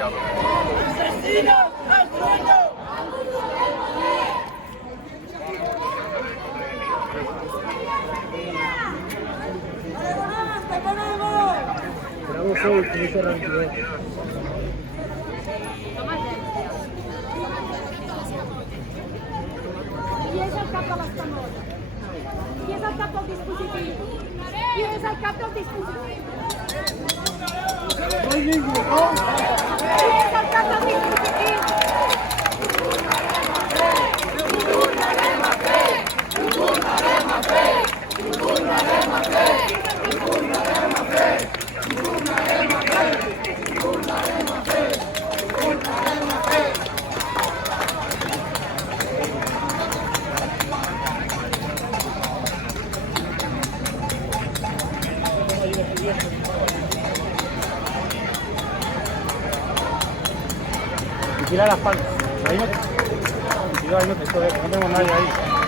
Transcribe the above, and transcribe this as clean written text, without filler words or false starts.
denunciado. ¡Asesinos al suelo! Bravo 6, Felipe 22. Qui és el cap de l'Estamot? Qui és el cap del dispositiu? Qui és el cap del dispositiu? Qui és el cap del dispositiu? Vigila las palmas. Ahí no te. Cuidado, ahí no te. No tenemos nadie ahí.